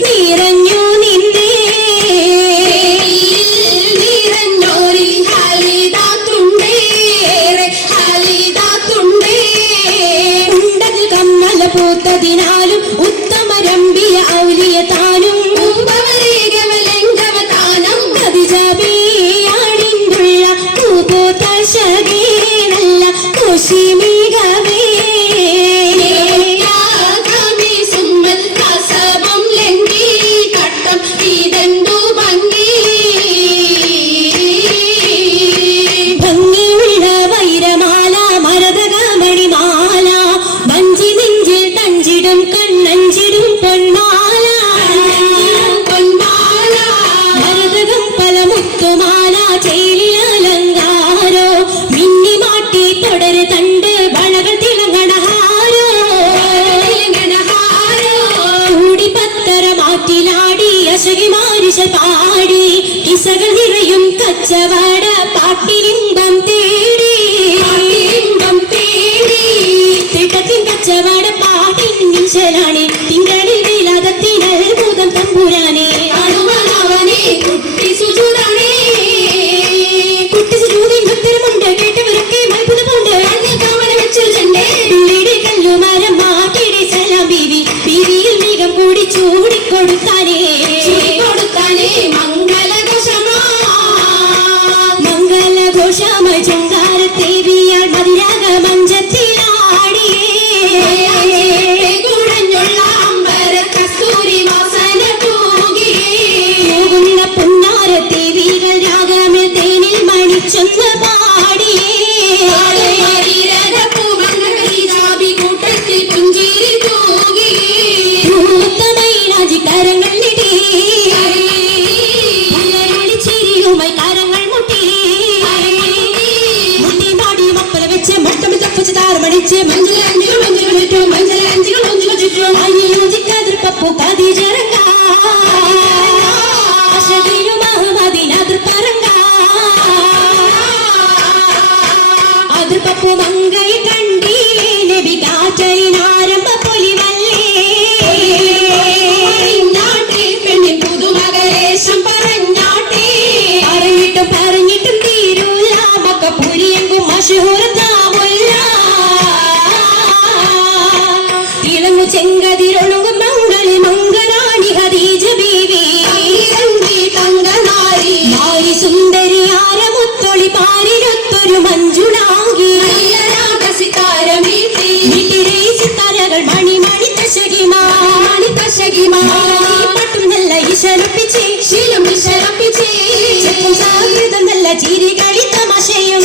നിറഞ്ഞു നിന്നേ പൂത്തതിനാലും ഉത്തമരമ്പിയ ഔലിയ താനും കവിജാബിയാടിന്നുള്ള പൂപോത്ത ശകേനല്ല കുശിമികവേ ഭംഗിയുള്ള വൈരമാല മരതകമണിമാല വഞ്ചി നെഞ്ചിൽ തഞ്ചിടും കണ്ണഞ്ചിടും പൊന്മാല മരതകം പല മുത്തുമാല ചേലിൽ അലങ്കാരോ മിന്നി മാട്ടി തുടര് തണ്ട് വളകൾ തിളങ്ങണഹാരോ കൂടി പത്തര മാറ്റിലാടി അശകി മാരിശ പാടി കിസകൾ നിറയും കച്ചവട പാട്ടിലിമ്പം തേടി തിട്ടത്തിൻ കച്ചവട പാട്ടിൻ നിശലാണ് തിങ്കളിൽ വിലാദത്തിനൽ ഭൂതം തമ്പുരാനെ കുട്ടി സുജൂതിൻ ഭക്തരുമുണ്ട് കേട്ടവരൊക്കെ മത്ഭുതമുണ്ട് പിള്ളീട് കല്ലുമരം മാറ്റിയുടെ സലാം ബീവി ബീവിയിൽ വേഗം കൂടി ചൂടിക്കൊടുത്താനേ മംഗളഘോഷമായി ചങ്കാരത്തേവിയാൾ മതിരാഗ മഞ്ചത്തിലാടിയേകുന്ന പുന്നാരത്തേവികൾ രാഗമിൽ തേനിൽ മണിച്ചൊന്ന് പാടിയേ കരങ്ങൾ നിടേ ചിരിയുമായി കരങ്ങൾ മുട്ടി മുട്ടി പാടി മപ്പല വെച്ച് മട്ടം തപ്പിച്ച് താറുമണിച്ച് പപ്പു കതിജറങ്ങ അതിർ പപ്പു മങ്കൈ കണ്ടീ നബി കാറ്റലിനാരംഭ പൊലിവല്ലേ പറഞ്ഞിട്ടും തീരൂല മക്കപ്പുരിയെങ്കും മഷൂറത്താവില്ല തിളങ്ങു ചെങ്കതിരൊളുങ്ങും മംഗളി മംഗളാണി ഖദീജ ബീവി നാരി സുന്ദരി ആരമുത്തൊളി പാരിലൊത്തൊരു മഞ്ജുളാകി സിത്താരകൾ മണി മണി തശകിമാ പട്ടും നല്ല ഇശലപ്പിച്ചേ നല്ല ചിരികളി തമാശയും